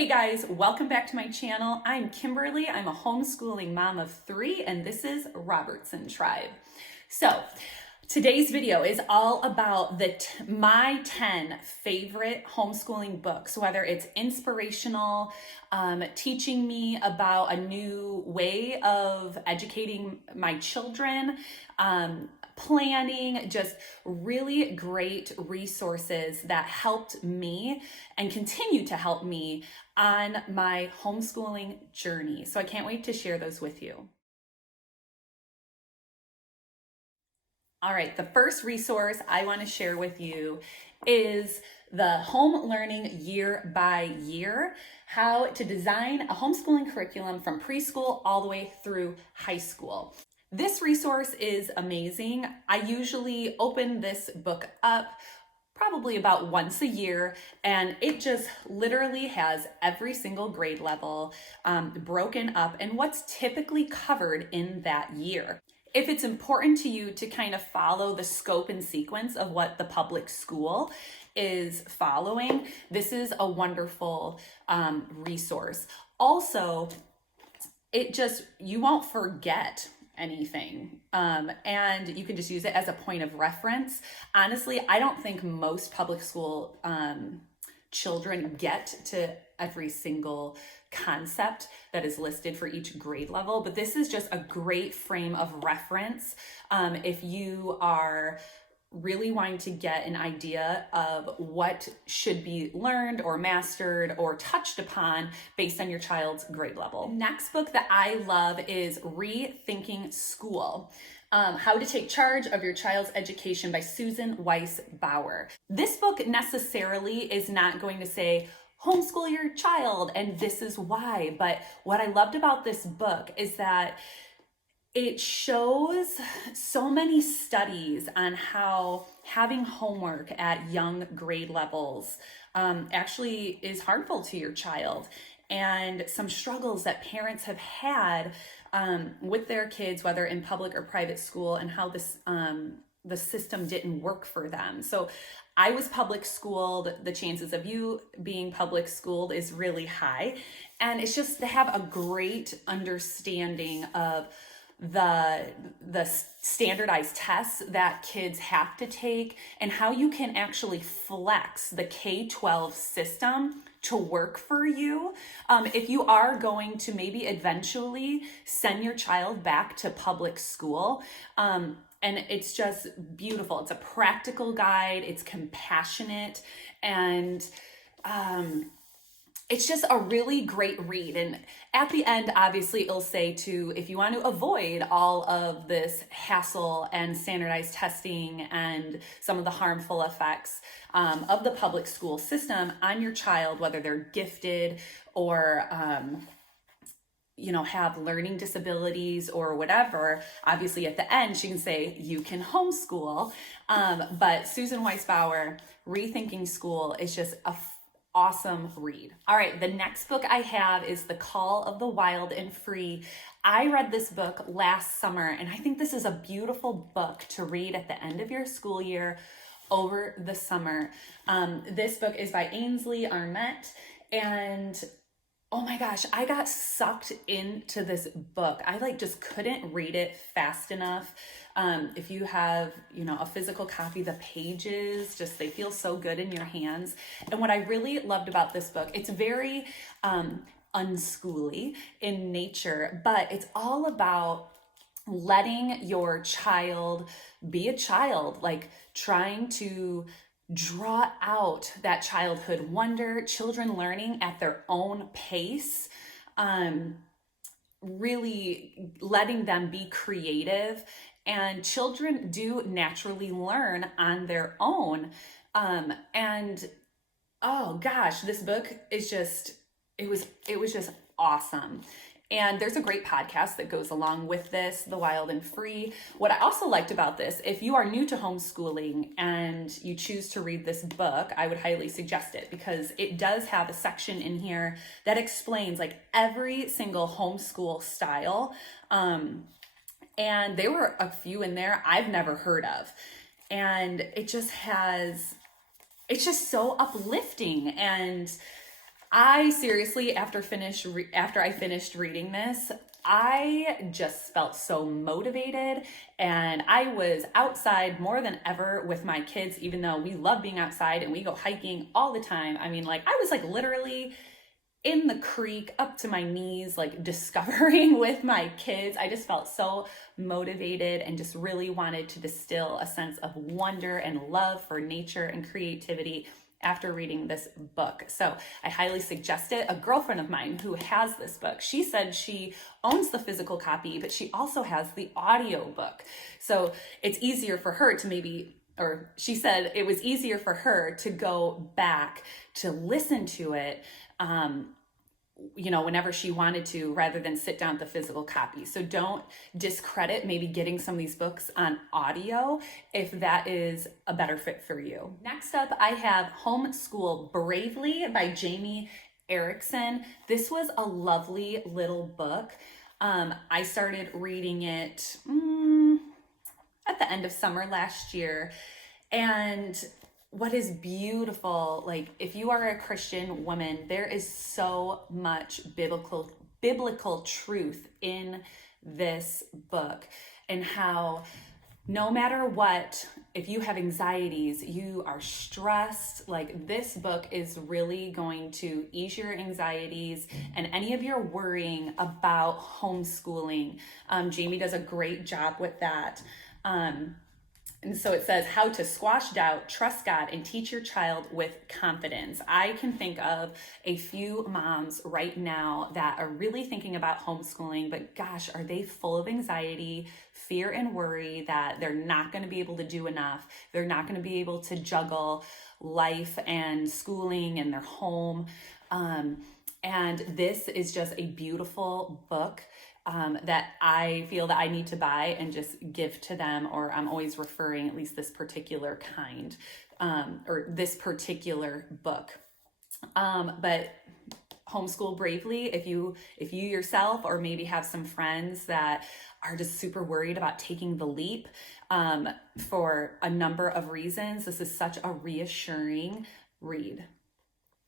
Hey guys, welcome back to my channel. I'm Kimberly. I'm a homeschooling mom of 3, and this is Robertson Tribe. So today's video is all about my 10 favorite homeschooling books, whether it's inspirational, teaching me about a new way of educating my children, planning, just really great resources that helped me and continue to help me on my homeschooling journey. So I can't wait to share those with you. All right, the first resource I want to share with you is the Home Learning Year by Year, how to design a homeschooling curriculum from preschool all the way through high school. This resource is amazing. I usually open this book up probably about once a year, and it just literally has every single grade level broken up and what's typically covered in that year. If it's important to you to kind of follow the scope and sequence of what the public school is following, this is a wonderful resource. Also, you won't forget anything, and you can just use it as a point of reference. Honestly, I don't think most public school children get to every single concept that is listed for each grade level, but this is just a great frame of reference if you are really wanting to get an idea of what should be learned or mastered or touched upon based on your child's grade level. Next book that I love is Rethinking School. How to Take Charge of Your Child's Education by Susan Weiss Bauer. This book necessarily is not going to say, homeschool your child and this is why, but what I loved about this book is that it shows so many studies on how having homework at young grade levels actually is harmful to your child, and some struggles that parents have had with their kids, whether in public or private school, and how the system didn't work for them. So I was public schooled. The chances of you being public schooled is really high. And it's just to have a great understanding of the standardized tests that kids have to take and how you can actually flex the K-12 system to work for you. If you are going to maybe eventually send your child back to public school, and it's just beautiful. It's a practical guide. It's compassionate, and it's just a really great read. And at the end, obviously, it'll say if you want to avoid all of this hassle and standardized testing and some of the harmful effects of the public school system on your child, whether they're gifted or have learning disabilities or whatever, obviously at the end, she can say you can homeschool. But Susan Weiss Bauer, Rethinking School, is just a awesome read. All right, the next book I have is The Call of the Wild and Free. I read this book last summer, and I think this is a beautiful book to read at the end of your school year over the summer. This book is by Ainsley Arnett, and oh my gosh, I got sucked into this book. I just couldn't read it fast enough. If you have, a physical copy, the pages, they feel so good in your hands. And what I really loved about this book, it's very unschooly in nature, but it's all about letting your child be a child, trying to draw out that childhood wonder, children learning at their own pace, really letting them be creative. And children do naturally learn on their own. And oh gosh, this book is it was just awesome. And there's a great podcast that goes along with this, The Wild and Free. What I also liked about this, if you are new to homeschooling and you choose to read this book, I would highly suggest it, because it does have a section in here that explains every single homeschool style. And there were a few in there I've never heard of. And it's just so uplifting. And I seriously, after I finished reading this, I just felt so motivated, and I was outside more than ever with my kids, even though we love being outside and we go hiking all the time. I mean, like, I was like literally in the creek up to my knees, like discovering with my kids. I just felt so motivated and just really wanted to distill a sense of wonder and love for nature and creativity after reading this book. So I highly suggest it. A girlfriend of mine who has this book, she said she owns the physical copy, but she also has the audiobook. So it's easier for her to she said it was easier for her to go back to listen to it, whenever she wanted to, rather than sit down with the physical copy. So don't discredit maybe getting some of these books on audio if that is a better fit for you. Next up, I have Homeschool Bravely by Jamie Erickson. This was a lovely little book. I started reading it at the end of summer last year. And what is beautiful, like, if you are a Christian woman, there is so much biblical truth in this book, and how no matter what, if you have anxieties, you are stressed, like, this book is really going to ease your anxieties and any of your worrying about homeschooling. Jamie does a great job with that. And so it says how to squash doubt, trust God, and teach your child with confidence. I can think of a few moms right now that are really thinking about homeschooling, but gosh, are they full of anxiety, fear, and worry that they're not going to be able to do enough. They're not going to be able to juggle life and schooling and their home. And this is just a beautiful book that I feel that I need to buy and just give to them, or I'm always referring at least this particular kind, or this particular book. But Homeschool Bravely, if you yourself, or maybe have some friends that are just super worried about taking the leap for a number of reasons, this is such a reassuring read.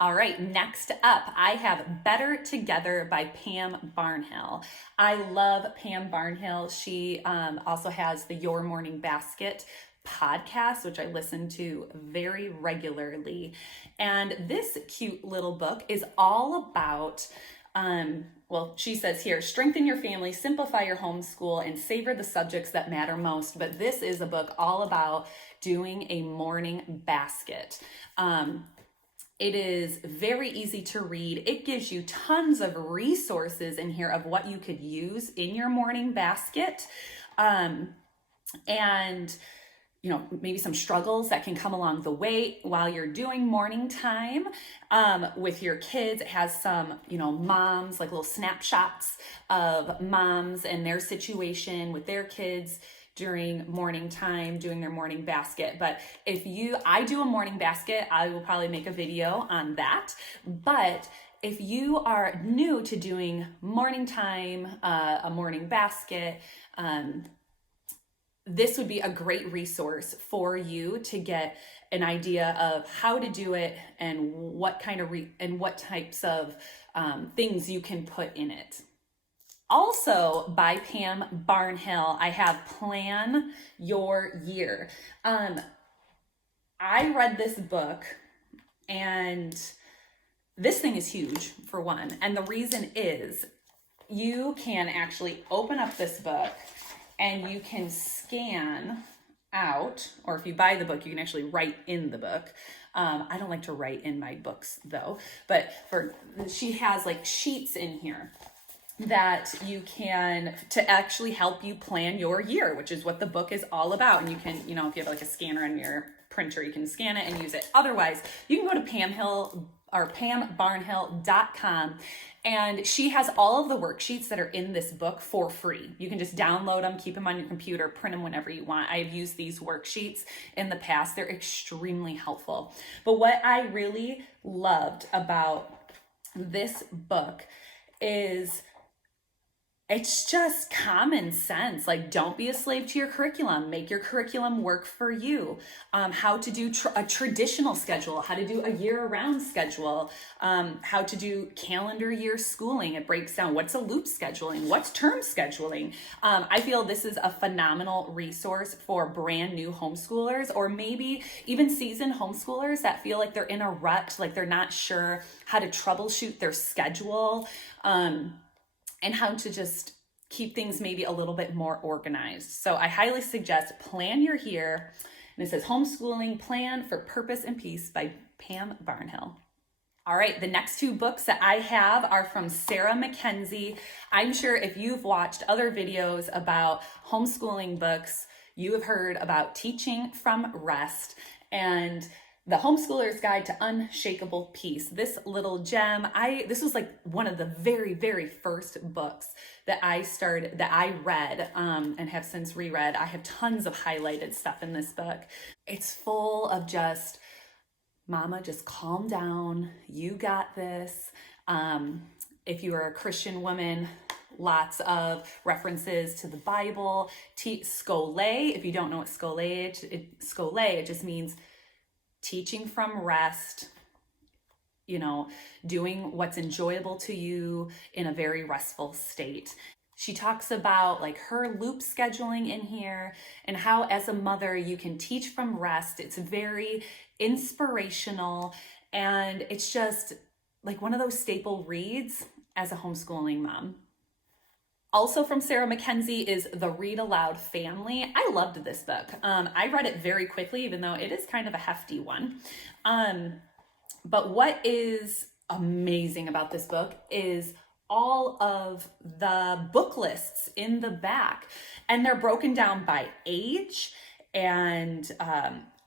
All right, next up, I have Better Together by Pam Barnhill. I love Pam Barnhill. She also has the Your Morning Basket podcast, which I listen to very regularly. And this cute little book is all about, she says here, strengthen your family, simplify your homeschool, and savor the subjects that matter most. But this is a book all about doing a morning basket. It is very easy to read. It gives you tons of resources in here of what you could use in your morning basket. And maybe some struggles that can come along the way while you're doing morning time with your kids. It has some, moms, like little snapshots of moms and their situation with their kids during morning time, doing their morning basket. But I do a morning basket, I will probably make a video on that. But if you are new to doing morning time, a morning basket, this would be a great resource for you to get an idea of how to do it and what kind of and what types of things you can put in it. Also by Pam Barnhill, I have Plan Your Year. I read this book, and this thing is huge, for one. And the reason is you can actually open up this book and you can scan out, or if you buy the book, you can actually write in the book. I don't like to write in my books though, but she has like sheets in here that you can, to actually help you plan your year, which is what the book is all about. And you can, if you have like a scanner on your printer, you can scan it and use it. Otherwise, you can go to pambarnhill.com, and she has all of the worksheets that are in this book for free. You can just download them, keep them on your computer, print them whenever you want. I've used these worksheets in the past. They're extremely helpful. But what I really loved about this book is it's just common sense. Like, don't be a slave to your curriculum. Make your curriculum work for you. How to do a traditional schedule, how to do a year-round schedule, how to do calendar year schooling. It breaks down what's a loop scheduling, what's term scheduling. I feel this is a phenomenal resource for brand new homeschoolers, or maybe even seasoned homeschoolers that feel like they're in a rut, like they're not sure how to troubleshoot their schedule. And how to just keep things maybe a little bit more organized. So I highly suggest Plan Your Year. And it says Homeschooling Plan for Purpose and Peace by Pam Barnhill. All right, the next two books that I have are from Sarah Mackenzie. I'm sure if you've watched other videos about homeschooling books, you have heard about Teaching from Rest and The Homeschooler's Guide to Unshakable Peace. This little gem, this was like one of the very, very first books that I read and have since reread. I have tons of highlighted stuff in this book. It's full of just, mama, just calm down. You got this. If you are a Christian woman, lots of references to the Bible. Scole, if you don't know what scole is, it just means teaching from rest, doing what's enjoyable to you in a very restful state. She talks about like her loop scheduling in here and how as a mother you can teach from rest. It's very inspirational, and it's just like one of those staple reads as a homeschooling mom. Also from Sarah Mackenzie is The Read Aloud Family. I loved this book. I read it very quickly, even though it is kind of a hefty one. But what is amazing about this book is all of the book lists in the back. And they're broken down by age and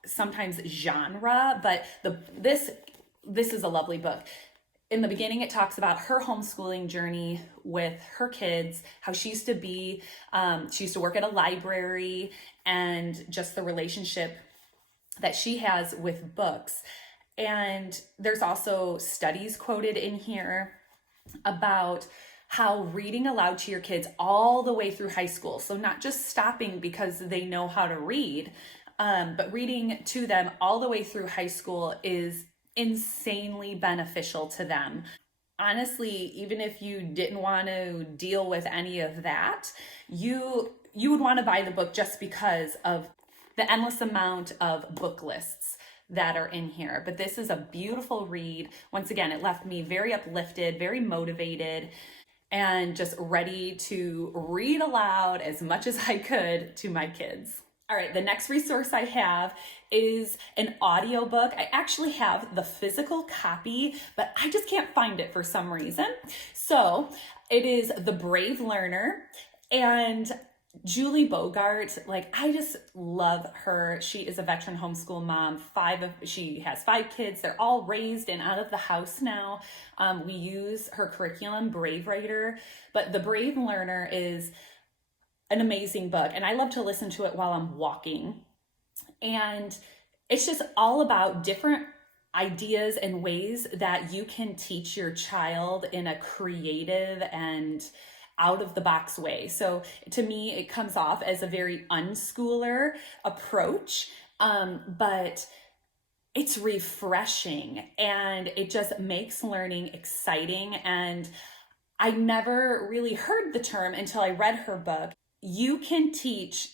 sometimes genre, but this is a lovely book. In the beginning, it talks about her homeschooling journey with her kids, how she used to work at a library, and just the relationship that she has with books. And there's also studies quoted in here about how reading aloud to your kids all the way through high school, so not just stopping because they know how to read, but reading to them all the way through high school is insanely beneficial to them. Honestly, even if you didn't want to deal with any of that, you would want to buy the book just because of the endless amount of book lists that are in here. But this is a beautiful read. Once again, it left me very uplifted, very motivated, and just ready to read aloud as much as I could to my kids. All right, the next resource I have is an audiobook. I actually have the physical copy, but I just can't find it for some reason. So it is The Brave Learner, and Julie Bogart, I just love her. She is a veteran homeschool mom. She has 5 kids. They're all raised and out of the house now. We use her curriculum, Brave Writer, but The Brave Learner is an amazing book, and I love to listen to it while I'm walking. And it's just all about different ideas and ways that you can teach your child in a creative and out of the box way. So to me, it comes off as a very unschooler approach, but it's refreshing and it just makes learning exciting. And I never really heard the term until I read her book. You can teach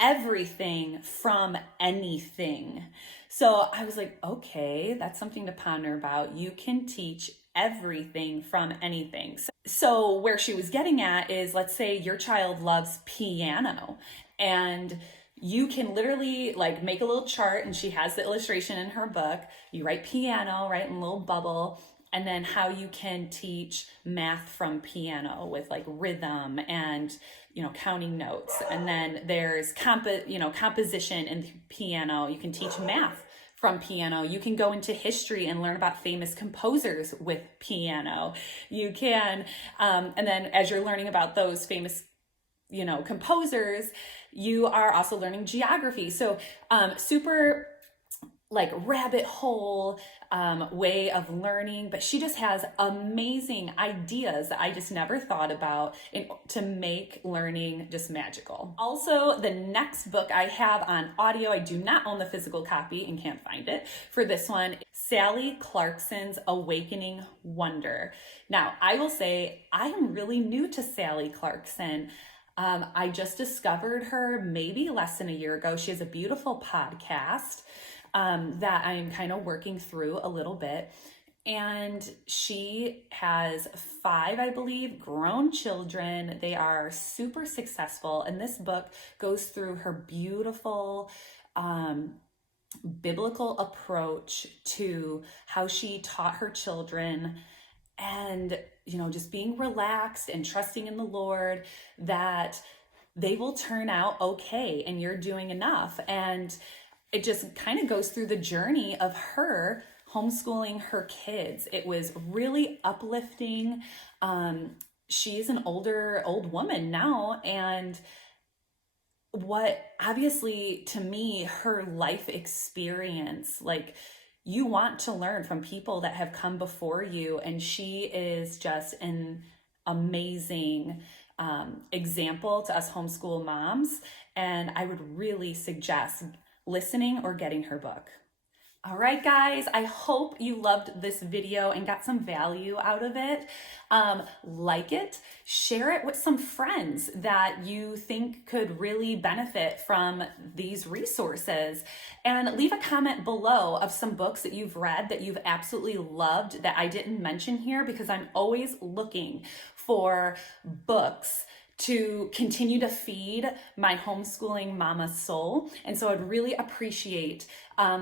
everything from anything. So I was like, okay, that's something to ponder about. You can teach everything from anything. So where she was getting at is, let's say your child loves piano, and you can literally make a little chart, and she has the illustration in her book. You write piano, right, in a little bubble, and then how you can teach math from piano with rhythm and counting notes. And then there's composition in piano. You can teach math from piano. You can go into history and learn about famous composers with piano. You can, and then as you're learning about those famous composers, you are also learning geography. So super like rabbit hole way of learning, but she just has amazing ideas that I just never thought about to make learning just magical. Also, the next book I have on audio, I do not own the physical copy and can't find it for this one, Sally Clarkson's Awakening Wonder. Now, I will say I am really new to Sally Clarkson. I just discovered her maybe less than a year ago. She has a beautiful podcast that I'm kind of working through a little bit. And she has 5, I believe, grown children. They are super successful. And this book goes through her beautiful biblical approach to how she taught her children, and just being relaxed and trusting in the Lord that they will turn out okay and you're doing enough. And it just kind of goes through the journey of her homeschooling her kids. It was really uplifting. She's an old woman now, and what obviously to me, her life experience, like, you want to learn from people that have come before you, and she is just an amazing example to us homeschool moms, and I would really suggest listening or getting her book. All right, guys, I hope you loved this video and got some value out of it. Like it, share it with some friends that you think could really benefit from these resources, and leave a comment below of some books that you've read that you've absolutely loved that I didn't mention here, because I'm always looking for books to continue to feed my homeschooling mama soul. And so I'd really appreciate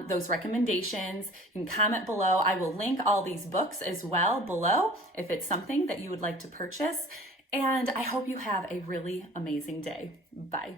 those recommendations. You can comment below. I will link all these books as well below if it's something that you would like to purchase. And I hope you have a really amazing day. Bye.